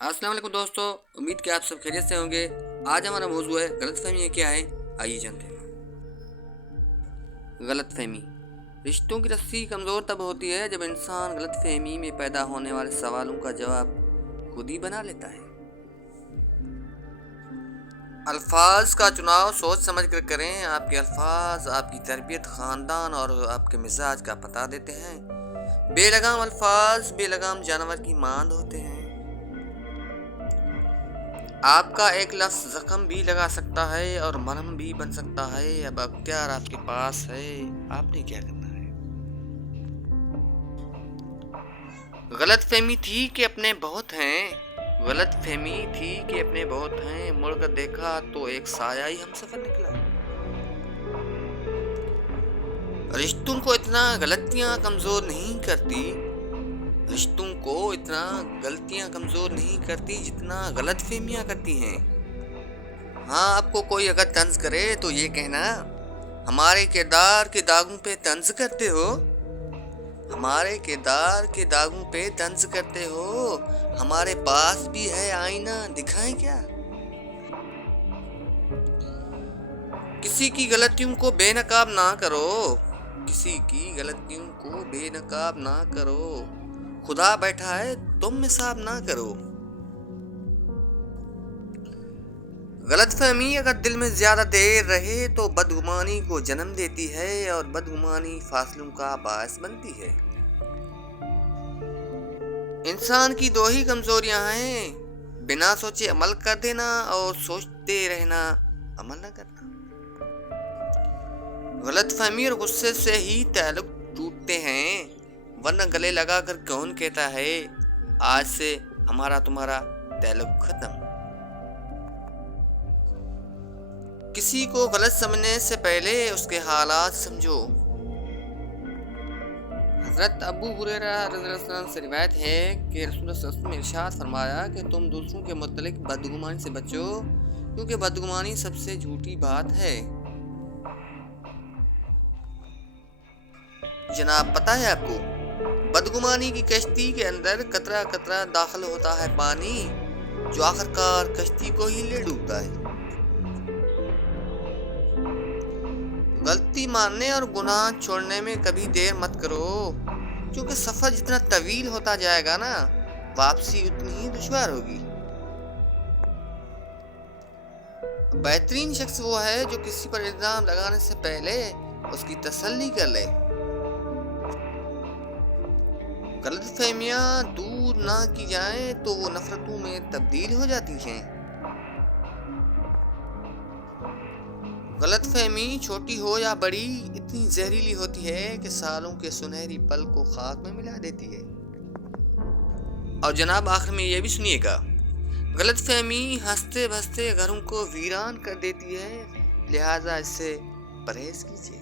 अस्सलाम वालेकुम दोस्तों, उम्मीद कि आप सब खैरियत से होंगे। आज हमारा मौजू है गलतफहमी क्या है, आइए जानते हैं। गलतफहमी रिश्तों की रस्सी कमज़ोर तब होती है जब इंसान गलतफहमी में पैदा होने वाले सवालों का जवाब खुद ही बना लेता है। अल्फाज का चुनाव सोच समझ कर करें। आपके अल्फाज आपकी तरबियत, ख़ानदान और आपके मिजाज का पता देते हैं। बेलगाम अल्फाज बेलगाम जानवर की मांद होते हैं। आपका एक लफ्ज़ ज़ख्म भी लगा सकता है और मरहम भी बन सकता है। अब अख्तियार आपके पास है, आपने क्या करना है। गलतफहमी थी कि अपने बहुत हैं, गलतफहमी थी कि अपने बहुत हैं, मुड़कर देखा तो एक साया ही हम सफर निकला। रिश्तों को इतना गलतियां कमज़ोर नहीं करती, रिश्तों को इतना गलतियां कमज़ोर नहीं करती जितना गलतफहमियां करती हैं। हाँ, आपको कोई अगर तंज करे तो ये कहना, हमारे किरदार के दागों पे तंज करते हो, हमारे किरदार के दागों पे तंज करते हो, हमारे पास भी है आईना, दिखाएं क्या। किसी की गलतियों को बेनकाब ना करो, किसी की गलतियों को बेनकाब ना करो, खुदा बैठा है तुम हिसाब ना करो। गलतफहमी अगर दिल में ज्यादा देर रहे तो बदगुमानी को जन्म देती है और बदगुमानी फासलों का बायस बनती है। इंसान की दो ही कमजोरियां हैं, बिना सोचे अमल कर देना और सोचते रहना अमल न करना। गलतफहमी और गुस्से से ही ताल्लुक टूटते हैं, वरना गले लगा कर कौन कहता है आज से हमारा तुम्हारा ताल्लुक खत्म। किसी को गलत समझने से पहले उसके हालात समझो। हज़रत अबू हुरैरा रज़ियल्लाहु अन्हु से रिवायत है कि रसूलुल्लाह सल्लल्लाहु अलैहि वसल्लम ने इरशाद फरमाया कि तुम दूसरों के मुतल्लिक बदगुमानी से बचो, क्योंकि बदगुमानी सबसे झूठी बात है। जनाब, पता है आपको, बदगुमानी की कश्ती के अंदर कतरा कतरा दाखिल होता है पानी, जो आखिरकार कश्ती को ही ले डूबता है। गलती मानने और गुनाह छोड़ने में कभी देर मत करो, क्योंकि सफर जितना तवील होता जाएगा ना, वापसी उतनी ही दुश्वार होगी। बेहतरीन शख्स वो है जो किसी पर इल्जाम लगाने से पहले उसकी तसल्ली कर ले। गलतफहमियां दूर ना की जाएं तो वो नफरतों में तब्दील हो जाती हैं। गलतफहमी छोटी हो या बड़ी इतनी जहरीली होती है कि सालों के सुनहरी पल को खाक में मिला देती है। और जनाब, आखिर में ये भी सुनिएगा, गलतफहमी हंसते बसते घरों को वीरान कर देती है, लिहाजा इससे परहेज कीजिए।